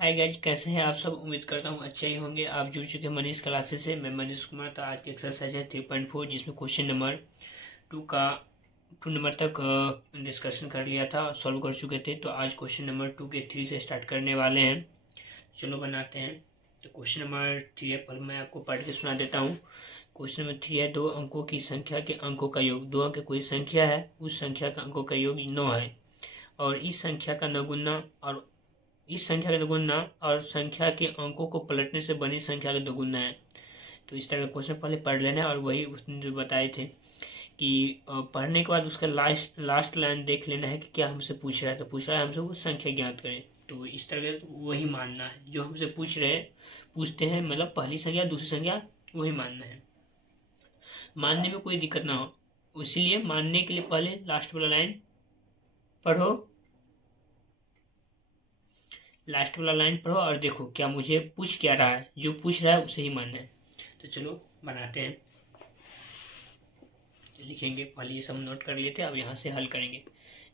Hi guys, कैसे हैं आप सब। उम्मीद करता हूँ अच्छे ही होंगे। आप जुड़ चुके हैं मनीष क्लासेस से। मैं मनीष कुमार। तो आज की एक्सरसाइज है 3.4, जिसमें क्वेश्चन नंबर 2 नंबर तक डिस्कशन कर लिया था, सॉल्व कर चुके थे। तो आज क्वेश्चन नंबर 2 के 3 से स्टार्ट करने वाले हैं। चलो बनाते हैं। तो क्वेश्चन नंबर 3 है, पर मैं आपको पढ़ के सुना देता हूँ। क्वेश्चन नंबर 3 है, 2 अंकों की संख्या के अंकों का योग। 2 अंक की कोई संख्या है, उस संख्या का अंकों का योग 9 है, और इस संख्या का नगुना और संख्या के अंकों को पलटने से बनी संख्या का दोगुना है। तो इस तरह का क्वेश्चन पहले पढ़ लेना है, और वही उसने जो बताए थे कि पढ़ने के बाद उसका लास्ट लाइन देख लेना है कि क्या हमसे पूछ रहा है। तो पूछ रहा है हमसे वो संख्या ज्ञात करें। तो इस तरह का वही मानना है जो हमसे पूछते हैं, मतलब पहली संख्या दूसरी संख्या वही मानना है। मानने में कोई दिक्कत ना हो, इसीलिए मानने के लिए पहले लास्ट वाला लाइन पढ़ो, लास्ट वाला लाइन पढ़ो और देखो क्या मुझे पूछ क्या रहा है। जो पूछ रहा है उसे ही मानना है। तो चलो बनाते हैं। लिखेंगे, पहले ये सब नोट कर लिए थे, अब यहाँ से हल करेंगे।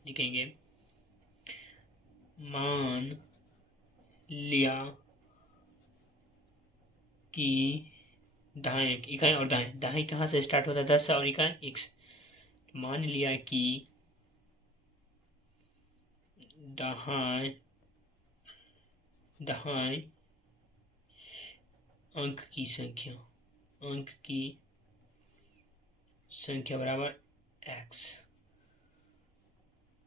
लिखेंगे, मान लिया कि दाएं इकाई और दाएं कहाँ से स्टार्ट होता है, 10 और इकाई 1। मान लिया कि दाएं अंक की संख्या बराबर x,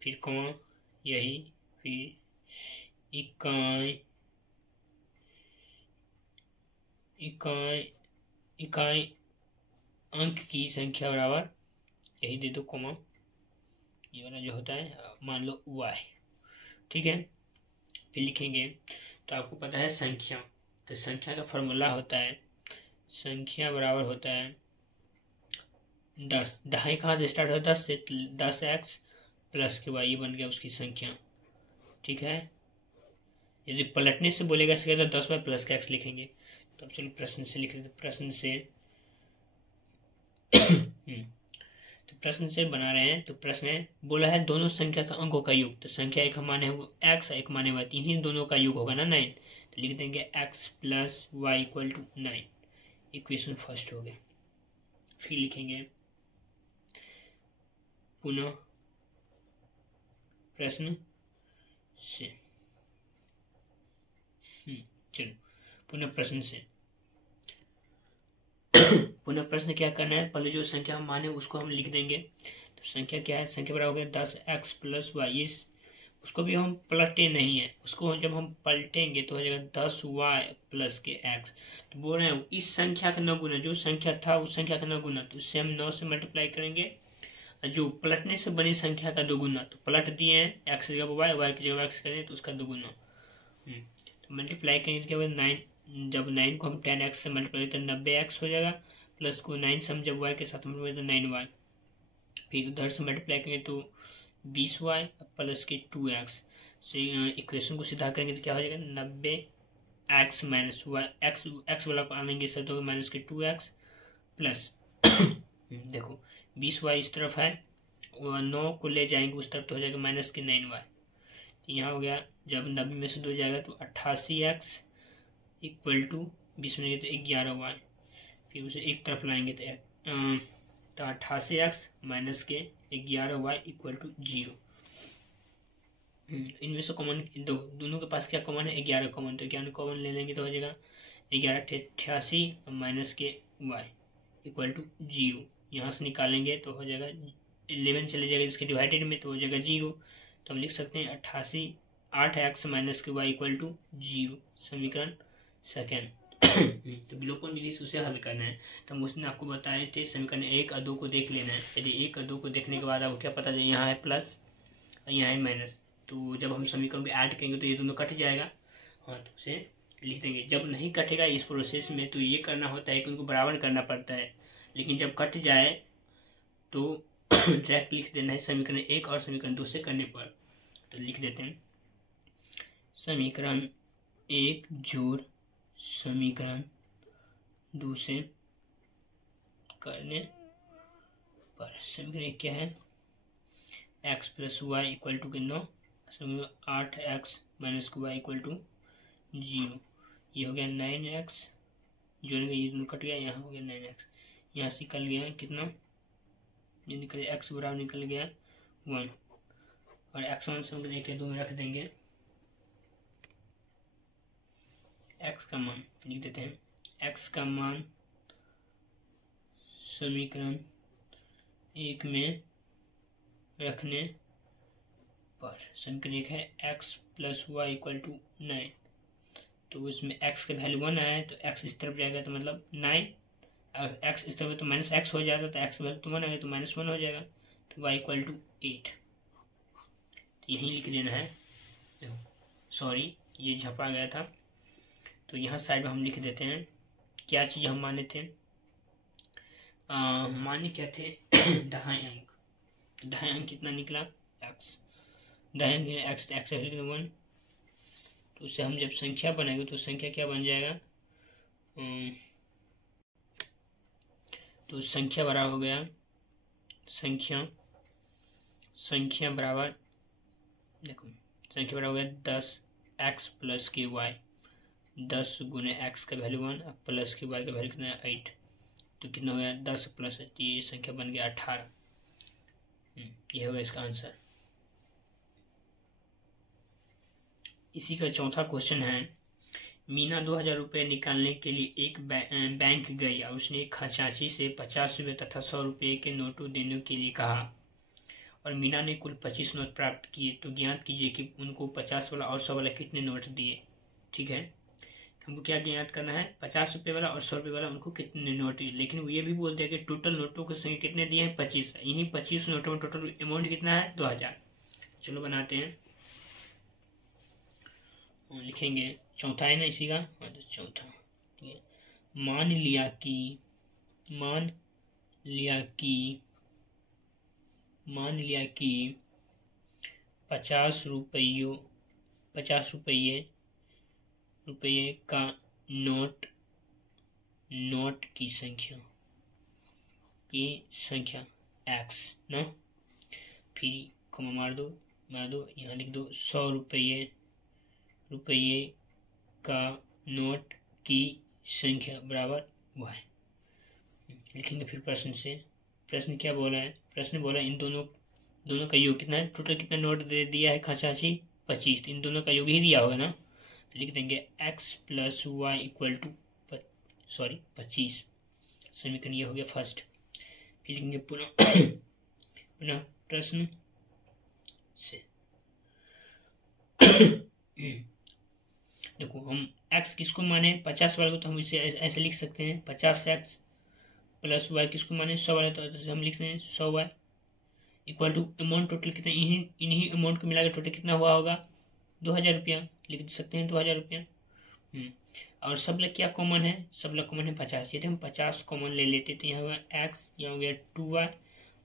फिर कौन यही, फिर इकाई अंक की संख्या बराबर यही दे दो, कॉमा ये वाला जो होता है मान लो y। ठीक है, फिर लिखेंगे। तो आपको पता है संख्या, तो संख्या का फॉर्मूला होता है, संख्या बराबर होता है 10। दाएं कहाँ से स्टार्ट होता है, 10 से। 10x प्लस के y, ये बन गया उसकी संख्या। ठीक है, यदि पलटने से बोलेगा तो 10y प्लस का x लिखेंगे। तो अब चलो प्रश्न से लिख लेते। प्रश्न से तो प्रश्न से बना रहे हैं। तो प्रश्न है, बोला है दोनों संख्या का अंकों का योग। तो संख्या एक माने वो x, एक माने y, इन्हीं दोनों का योग होगा ना 9। तो लिख देंगे x plus y equal to 9। Equation first हो गया। फिर लिखेंगे पुनः प्रश्न से। चलो पुनः प्रश्न से। पुनः प्रश्न क्या करना है, पहले जो संख्या हम माने उसको हम लिख देंगे। तो संख्या क्या है, संख्या बराबर हो गया 10x प्लस वाई। उसको भी हम पलटे नहीं है, उसको जब हम पलटेंगे तो हो जाएगा 10y प्लस के x। तो बोल रहे हैं इस संख्या का नगुना, जो संख्या था उस संख्या का नगुना, तो उससे हम 9 से मल्टीप्लाई करेंगे। जो पलटने से बनी संख्या का दोगुना, तो पलट दिए हैं, x की जगह y की जगह x करें तो उसका दोगुना। तो मल्टीप्लाई करेंगे तो क्या होगा 9। जब 9 को हम 10x से मल्टीप्लाई तो 90x हो जाएगा, प्लस को 9 से हम जब y के साथ मल्टीप्लाई तो 9y। फिर उधर से मल्टीप्लाई करेंगे तो 20y प्लस के 2x से इक्वेशन को सीधा करेंगे तो क्या हो जाएगा 90x माइनस वाई, एक्स वाला को आनेंगे सर तो माइनस के 2x प्लस देखो 20y इस तरफ है, 9 को ले जाएंगे उस तरफ तो हो जाएगा माइनस के 9y। यहाँ हो गया, जब 90 में से 2 जाएगा तो 88x इक्वल टू 20 में तो 11y। फिर उसे एक तरफ लाएंगे तो 88x माइनस के 11y इक्वल टू 0। इनमें से कॉमन दोनों के पास क्या कॉमन है, 11 कॉमन। तो 11 कॉमन ले लेंगे तो हो जाएगा 1188 माइनस के y इक्वल टू 0। यहाँ से निकालेंगे तो हो जाएगा 11 चले जाएगा इसके डिवाइडेड में तो हो जाएगा 0। तो हम लिख सकते हैं 8x माइनस के y इक्वल टू 0, समीकरण सेकेंड। तो विलोपन विधि से उसे हल करना है। तो हम उसने आपको बताए थे समीकरण 1 और 2 को देख लेना है। यदि 1 और 2 को देखने के बाद आपको क्या पता चले, यहाँ है प्लस और यहाँ है माइनस, तो जब हम समीकरण को ऐड करेंगे तो ये दोनों कट जाएगा। हाँ, तो उसे लिख देंगे। जब नहीं कटेगा इस प्रोसेस में तो ये करना होता है कि उनको बराबर करना पड़ता है, लेकिन जब कट जाए तो डायरेक्ट लिख देना है समीकरण 1 और समीकरण 2 से करने पर। तो लिख देते हैं समीकरण 1 जोड़ समीकरण 2 से करने पर। समीकरण 1 क्या है, x plus y equal to 9, 8x minus y equal to 0, ये हो गया 9x, जोड़ेंगे ये दोनों कट गया, यहाँ हो गया 9x, यहाँ से निकल गया कितना, ये निकल गया x बराबर निकल गया 1, और x1 से हम 1 में रख देंगे, x का मान लिख देते हैं, x का मान समीकरण 1 में रखने पर समीकरण 1 है x plus y equal to 9, तो उसमें x का वैल्यू 1 आया है तो x इस तरफ जाएगा तो मतलब 9, अगर x इस तरफ तो माइनस x हो जाएगा, तो x वैल्यू तो 1 आएगा तो -1 हो जाएगा, तो y इक्वल टू 8, तो यही लिख देना है। देखो सॉरी ये झपा गया था, तो यहाँ साइड में हम लिख देते हैं क्या चीज़ हम माने थे, माने क्या थे दहाई अंक, तो दहाई अंक कितना निकला x, दहाई अंक x 1, तो उससे हम जब संख्या बनाएंगे तो संख्या क्या बन जाएगा, तो संख्या बराबर हो गया, संख्या बराबर, देखो संख्या बराबर हो गया 10x प्लस के वाई, 10 गुने x का वैल्यू 1 और प्लस के y का वैल्यू कितना है 8, तो कितना हो गया 10 प्लस, तो ये संख्या बन गया 18, ये होगा इसका आंसर। इसी का चौथा क्वेश्चन है, मीना 2000 रुपये निकालने के लिए एक बैंक गई और उसने एक खचाची से 50 रुपये तथा 100 रुपये के नोटों देने के लिए कहा और मीना ने कुल 25 नोट प्राप्त किए, तो ज्ञात कीजिए कि उनको 50 वाला और 100 वाला कितने नोट दिए। ठीक है, हमको क्या ज्ञात करना है, 50 रुपये वाला और 100 रुपये वाला उनको कितने नोट दिए, लेकिन वो ये भी बोलते हैं कि टोटल नोटों की संख्या कितने दिए हैं 25, इन्हीं 25 नोटों में टोटल अमाउंट कितना है 2000। चलो बनाते हैं, लिखेंगे, चौथा है ना इसी का, तो चौथा, ठीक है, मान लिया कि 50 रुपये का नोट की संख्या x ना, फिर कॉमा मार दो, यहाँ लिख दो 100 रुपये का नोट की संख्या बराबर y, लिखेंगे। फिर प्रश्न क्या बोला है, प्रश्न बोला इन दोनों का योग कितना है, टोटल कितना नोट दे दिया है खचाची 25, तो इन दोनों का योग ही दिया होगा ना, लिख देंगे x plus y equal to 25, समीकरण ये हो गया फर्स्ट। फिर लिखेंगे पुनः प्रश्न से देखो हम x किसको माने 50 वाले को, तो हम इसे ऐसे लिख सकते हैं 50x प्लस वाई किसको माने 100 वाले, तो हम लिखते हैं 100y equal to amount total कितना, इन्हीं अमाउंट को मिलाकर टोटल कितना हुआ होगा 2000 रुपया, लिख सकते हैं 2000 रुपया। और सब लोग क्या कॉमन है, सब लोग कॉमन है 50, ये हम 50 कॉमन ले लेते, तो यहाँ हो गया x, यहाँ हो गया 2y,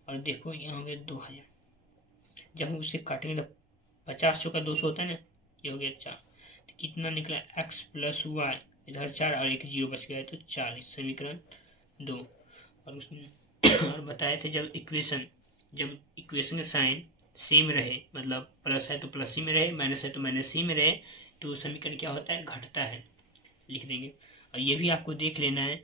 और देखो यहाँ हो गया 2000, जब हम उसे काटेंगे तो 50 चौका 200 होता है ना, ये हो गया 4, तो कितना निकला x प्लस वाई, इधर 4 और एक 0 बच गया, तो 40, समीकरण 2। और उसमें और बताए थे जब इक्वेशन का साइन सेम रहे, मतलब प्लस है तो प्लस ही में रहे, माइनस है तो माइनस ही में रहे, तो समीकरण क्या होता है घटता है, लिख देंगे। और ये भी आपको देख लेना है,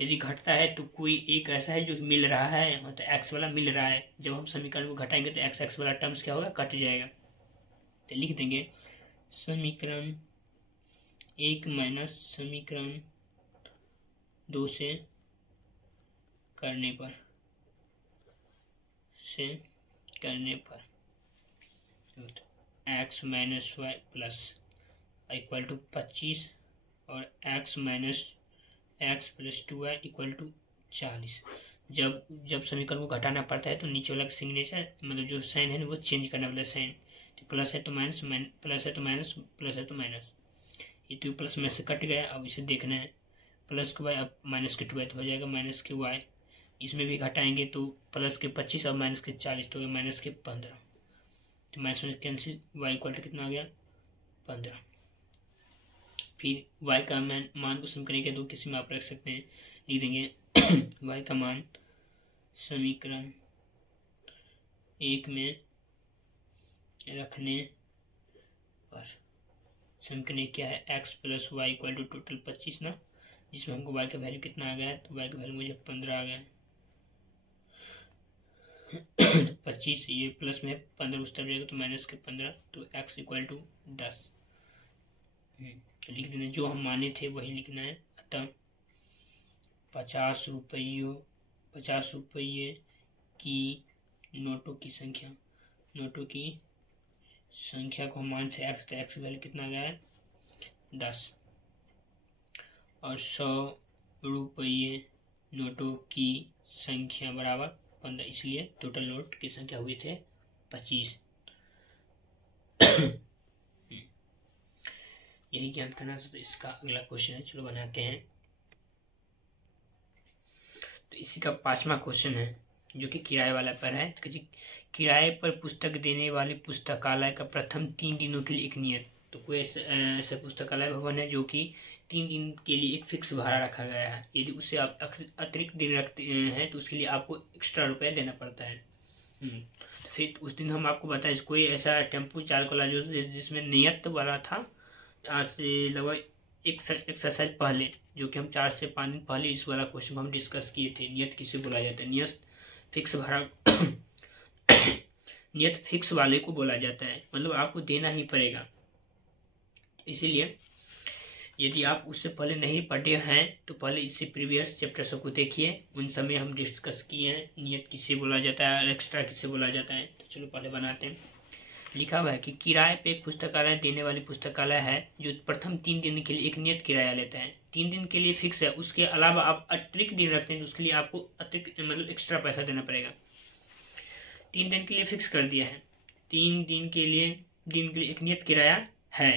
यदि घटता है तो कोई एक ऐसा है जो मिल रहा है, मतलब एक्स वाला मिल रहा है, जब हम समीकरण को घटाएंगे तो एक्स वाला टर्म्स क्या होगा कट जाएगा, तो लिख देंगे समीकरण 1 माइनस समीकरण 2 से करने पर x minus y plus equal to 25 और x minus x plus 2y equal to 40। जब समीकरण को घटाना पड़ता है तो नीचे वाला सिग्नेचर मतलब जो साइन है वो चेंज करना पड़ता है साइन, तो प्लस है तो माइनस, प्लस है तो माइनस, प्लस है तो माइनस, ये तो प्लस में से कट गया। अब इसे देखना है प्लस के वाई, अब माइनस के 2y तो हो जाएगा माइनस के वाई, इसमें भी घटाएंगे तो प्लस के 25 और माइनस के 40 तो माइनस के 15, तो माइनस में कैंसिल, वाई इक्वल टू कितना आ गया 15। फिर वाई का मान को समीकरण के 2 किसी में आप रख सकते हैं, लिख देंगे वाई का मान समीकरण 1 में रखने पर समीकरण एक क्या है, x plus y equal to total 25 ना, जिसमें हमको वाई का वैल्यू कितना आ गया है, तो वाई का वैल्यू मुझे 15 आ गया है। 25 ये प्लस में 15 उस तरफ जाएगा तो माइनस के 15, तो एक्स इक्वल टू 10 लिख देना, जो हम माने थे वही लिखना है। अतः 50 रुपये की नोटों की संख्या को हम मान से एक्स, तो एक्स वैल्यू कितना गया है 10, और 100 रुपये नोटों की संख्या बराबर 15, इसलिए टोटल नोट की संख्या हुई थे 25। यही ज्ञान करना था, तो इसका अगला क्वेश्चन है, चलो बनाते हैं। तो इसी का 5वां क्वेश्चन है जो कि किराए वाला पर है। तो किराए पर पुस्तक देने वाले पुस्तकालय का प्रथम 3 दिनों के लिए एक नियत, तो कोई ऐसा पुस्तकालय भवन है जो कि 3 दिन के लिए एक फिक्स भाड़ा रखा गया है। यदि उससे आप अतिरिक्त दिन रखते हैं तो उसके लिए आपको एक्स्ट्रा रुपया देना पड़ता है। फिर उस दिन हम आपको बताएं, कोई ऐसा टेम्पो चालक वाला जो जिसमें नियत वाला था, आज से लगभग एक एक्सरसाइज पहले, जो कि हम 4 से 5 दिन पहले इस वाला क्वेश्चन हम डिस्कस किए थे। नियत किसे बोला जाता है, नियत फिक्स भाड़ा नियत फिक्स वाले को बोला जाता है, मतलब आपको देना ही पड़ेगा। इसीलिए यदि आप उससे पहले नहीं पढ़े हैं तो पहले इससे प्रीवियस चैप्टर सबको देखिए, उन समय हम डिस्कस किए हैं नियत किसे बोला जाता है और एक्स्ट्रा किसे बोला जाता है। तो चलो पहले बनाते हैं। लिखा हुआ है कि किराए पे एक पुस्तकालय देने वाली पुस्तकालय है जो प्रथम 3 दिन के लिए एक नियत किराया लेता है। 3 दिन के लिए फिक्स है, उसके अलावा आप अतिरिक्त दिन रखते हैं तो उसके लिए आपको अतिरिक्त मतलब एक्स्ट्रा पैसा देना पड़ेगा। 3 दिन के लिए फिक्स कर दिया है, 3 दिन के लिए एक नियत किराया है,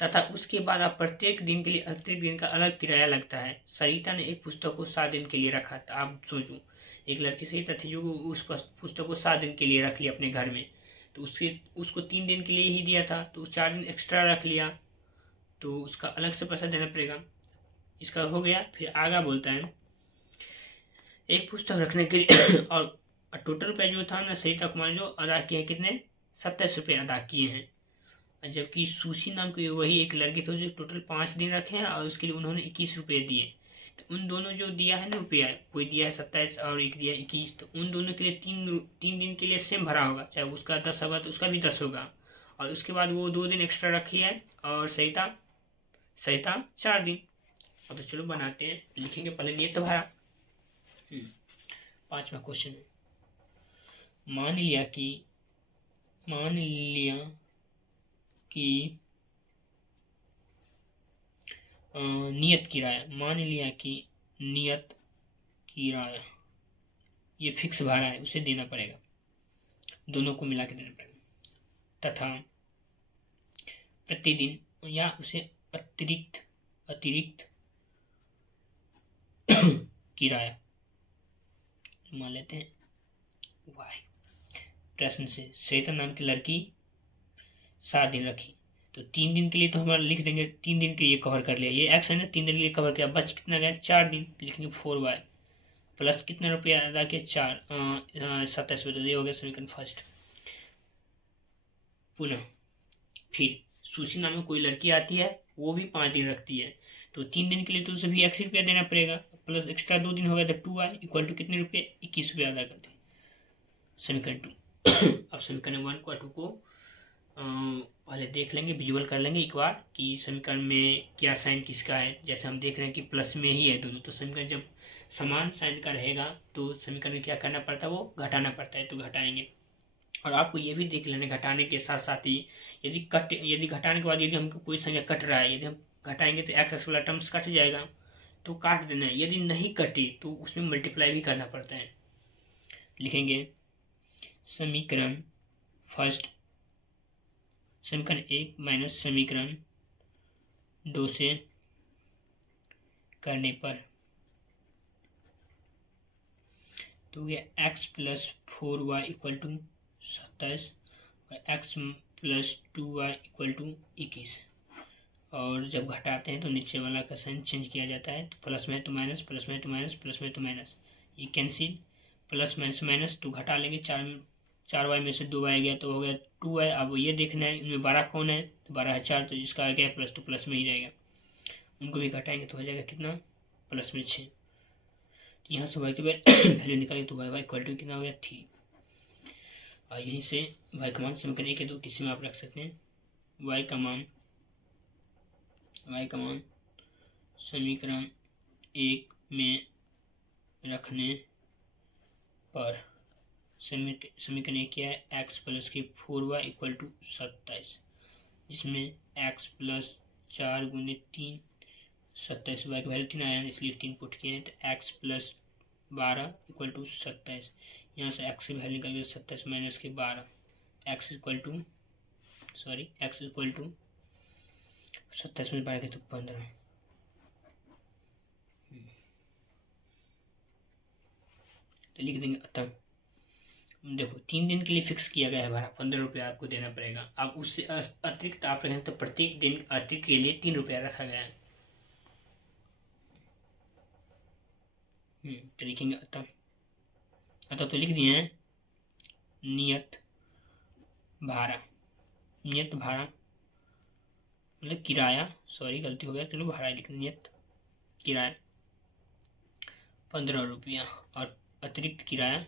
तथा उसके बाद आप प्रत्येक दिन के लिए अतिरिक्त दिन का अलग किराया लगता है। सरिता ने एक पुस्तक को 7 दिन के लिए रखा था। आप सोचो, एक लड़की सरिता थी जो उस पुस्तक को 7 दिन के लिए रख लिया अपने घर में, तो उसको 3 दिन के लिए ही दिया था, तो 4 दिन एक्स्ट्रा रख लिया तो उसका अलग से पैसा देना पड़ेगा। इसका हो गया। फिर आगा बोलता है एक पुस्तक रखने के लिए और टोटल रुपये जो था ना सरिता कुमार जो अदा किए कितने 27 रुपये अदा किए हैं, जबकि सुशी नाम की वही एक लड़की थी जो टोटल 5 दिन रखे हैं और उसके लिए उन्होंने 21 रुपये दिए। तो उन दोनों जो दिया है ना रुपया, कोई दिया है 27 और एक दिया 21, तो उन दोनों के लिए 3 दिन के लिए सेम भरा होगा, चाहे उसका 10 होगा तो उसका भी 10 होगा, और उसके बाद वो 2 दिन एक्स्ट्रा रखी है और सरिता 4 दिन। और तो चलो बनाते हैं, लिखेंगे पहले नियत भाड़ा। 5वां क्वेश्चन है, मान लिया कि नियत किराया ये फिक्स भाड़ा है, उसे देना पड़ेगा, दोनों को मिला के देना पड़ेगा, तथा प्रतिदिन या उसे अतिरिक्त किराया मान लेते हैं वाई। प्रश्न से सरिता नाम की लड़की 7 दिन रखी, तो 3 दिन के लिए तो हमारा लिख देंगे, 3 दिन के लिए कवर कर लिया, ये एक्स है ना, 3 दिन के लिए कवर किया, बच कितना गया 4 दिन, लिखेंगे 4y प्लस कितना रुपया अदा किया 27 रुपये, तो ये हो गया समीकरण फर्स्ट। पुनः फिर सुशी नाम में कोई लड़की आती है, वो भी 5 दिन रखती है, तो 3 दिन के लिए तो उसे भी 80 रुपया देना पड़ेगा, प्लस एक्स्ट्रा 2 दिन हो गया तो 2y इक्वल टू कितने रुपये 21 रुपये अदा करते हैं, समीकरण 2। अब समीकरण 1 को 2 को पहले देख लेंगे, विजुअल कर लेंगे एक बार कि समीकरण में क्या साइन किसका है। जैसे हम देख रहे हैं कि प्लस में ही है दोनों, तो समीकरण जब समान साइन का रहेगा तो समीकरण में क्या करना पड़ता है, वो घटाना पड़ता है, तो घटाएंगे। और आपको ये भी देख लेना घटाने के साथ साथ ही यदि घटाने के बाद यदि हमको कोई संख्या कट रहा है, यदि हम घटाएंगे तो एक्स वाला टर्म्स कट जाएगा, तो काट देना है, यदि नहीं कटे तो उसमें मल्टीप्लाई भी करना पड़ता है। लिखेंगे समीकरण फर्स्ट, समीकरण 1 माइनस समीकरण 2 से करने पर तो ये x plus 4y equal to 27 और x plus 2y equal to 21, और जब घटाते हैं तो नीचे वाला का साइन चेंज किया जाता है, तो प्लस में तो माइनस, प्लस में तो माइनस, प्लस में तो माइनस, ये कैंसिल, प्लस माइनस माइनस तो घटा लेंगे, 4y में से 2y गया तो हो गया 2y। अब ये देखना है इनमें 12 कौन है, तो 12 है 4, तो जिसका आ गया प्लस तो प्लस में ही रहेगा। उनको भी घटाएंगे तो हो जाएगा कितना, प्लस में 6। तो यहाँ से y की वैल्यू निकालेंगे तो y इक्वल टू कितना हो गया 3। और यहीं से y का मान समीकरण 1 है तो किसी में आप रख सकते हैं y का मान समीकरण 1 में रखने पर समीकरण 1 क्या है, x प्लस के 4y इक्वल टू 27, जिसमें x प्लस 4 गुने 3 27, y की वैल्यू 3 आया इसलिए 3 पुट किए हैं, तो x प्लस 12 इक्वल टू 27। यहाँ से x की वैल्यू निकल गई 27 माइनस के 12, x इक्वल टू 27 में 12 के तो 15। तो लिख देंगे अतः देखो 3 दिन के लिए फिक्स किया गया है भाड़ा, 15 रुपया आपको देना पड़ेगा। आप उससे अतिरिक्त आप रखें तो प्रत्येक दिन अतिरिक्त के लिए 3 रुपया रखा गया है। तो लिखेंगे अतः तो लिख दिए हैं नियत भाड़ा मतलब किराया, सॉरी गलती हो गया, चलो भाड़ा लिख, नियत किराया 15 रुपया और अतिरिक्त किराया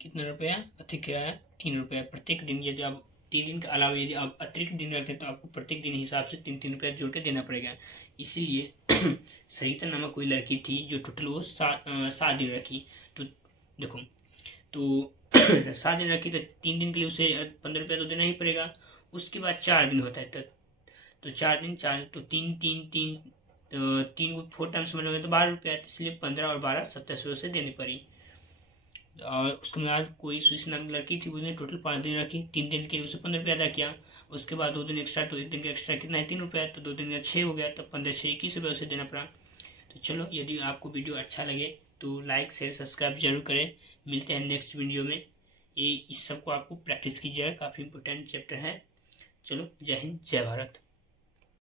कितना रुपया, अतिरिक्त किराया 3 रुपया प्रत्येक दिन। यदि आप 3 दिन के अलावा यदि आप अतिरिक्त दिन रखते हैं तो आपको प्रत्येक दिन हिसाब से 3-3 रुपया जोड़ के देना पड़ेगा। इसीलिए सरिता नामक कोई लड़की थी जो टोटल वो 7 दिन रखी। तो देखो तो 7 दिन रखी तो 3 दिन के लिए उसे 15 रुपया तो देना ही पड़ेगा। उसके बाद 4 दिन होता है तो 4 दिन 4 तो 3 को 4 टाइम्स मिलोगे तो 12 रुपया, इसलिए 15 और 12 27 रुपये से देनी पड़ी। और उसके बाद कोई स्विस नाम की लड़की थी, उसने टोटल 5 दिन रखी, 3 दिन के लिए उसे 15 रुपया अदा किया। उसके बाद 2 दिन एक्स्ट्रा, तो 1 दिन का एक्स्ट्रा कितना है 3 रुपया, तो 2 दिन का 6 हो गया, तो 15 6 21 रुपये उसे देना पड़ा। तो चलो यदि आपको वीडियो अच्छा लगे तो लाइक शेयर सब्सक्राइब जरूर करें। मिलते हैं नेक्स्ट वीडियो में। ये इस सब को आपको प्रैक्टिस कीजिएगा, काफ़ी इंपॉर्टेंट चैप्टर है। चलो जय हिंद जय भारत।